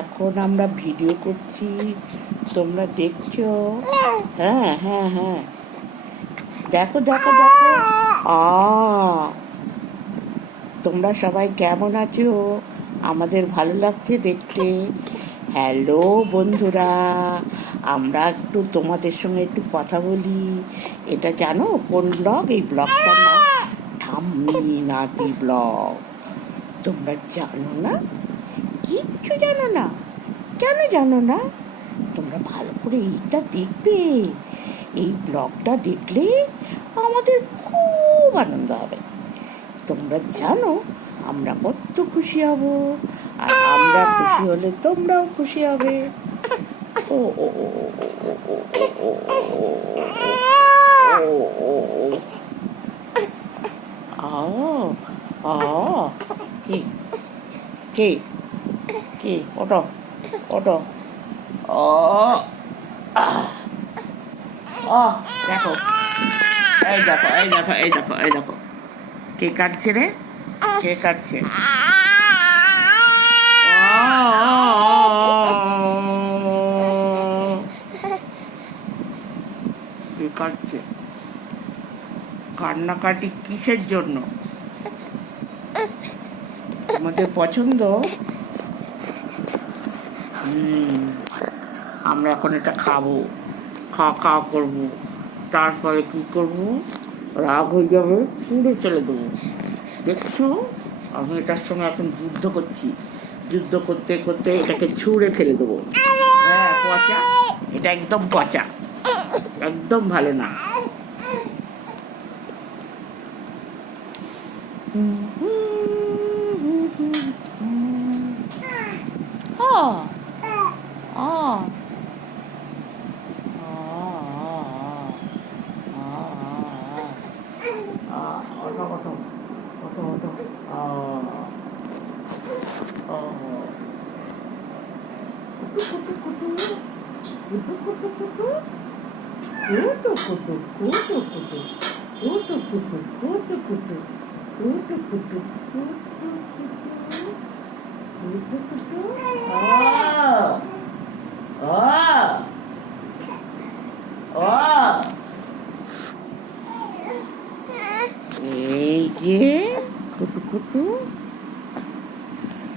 এখন আমরা ভিডিও করছি, তোমরা দেখছো? হ্যাঁ হ্যাঁ হ্যাঁ, দেখো দেখো দেখো। আ তোমরা সবাই কেমন আছো? আমাদের ভালো লাগছে দেখতে। হ্যালো বন্ধুরা, আমরা একটু তোমাদের সঙ্গে একটু কথা বলি। এটা জানো কোন ব্লগ? এই ব্লগটার নাম ঠাম্মি নাতি ব্লগ। তোমরা জানো না? কিচ্ছু জানো না? কেন জানো না? তোমরা ভালো করে এইটা দেখবে। এই ব্লগটা দেখলে আমাদের খুব আনন্দ হবে। তোমরা জানো আমরা কত খুশি হব, আর আমরা খুশি হলে তোমরাও খুশি হবে। ও ও ও ও কি কি কি ওটো ওটো ও ও দেখো, এই দেখো এই দেখো এই দেখো এই দেখো, কে কাটছে রে? কে কাটছে? কে কাটছে? কান্নাকাটি কিসের জন্য? আমাদের পছন্দ। আমরা এখন এটা খাবো, খাওয়া খাওয়া করবো, তারপরে কি করবো? রাগ হয়ে যাবে, পুড়ে চলে দেবো। দেখছো, আমি এটার সঙ্গে এখন যুদ্ধ করছি। যুদ্ধ করতে করতে এটাকে ছুঁড়ে ফেলে দেবো। হ্যাঁ পচা, এটা একদম পচা, একদম ভালো না। এই যে কুটু কুটু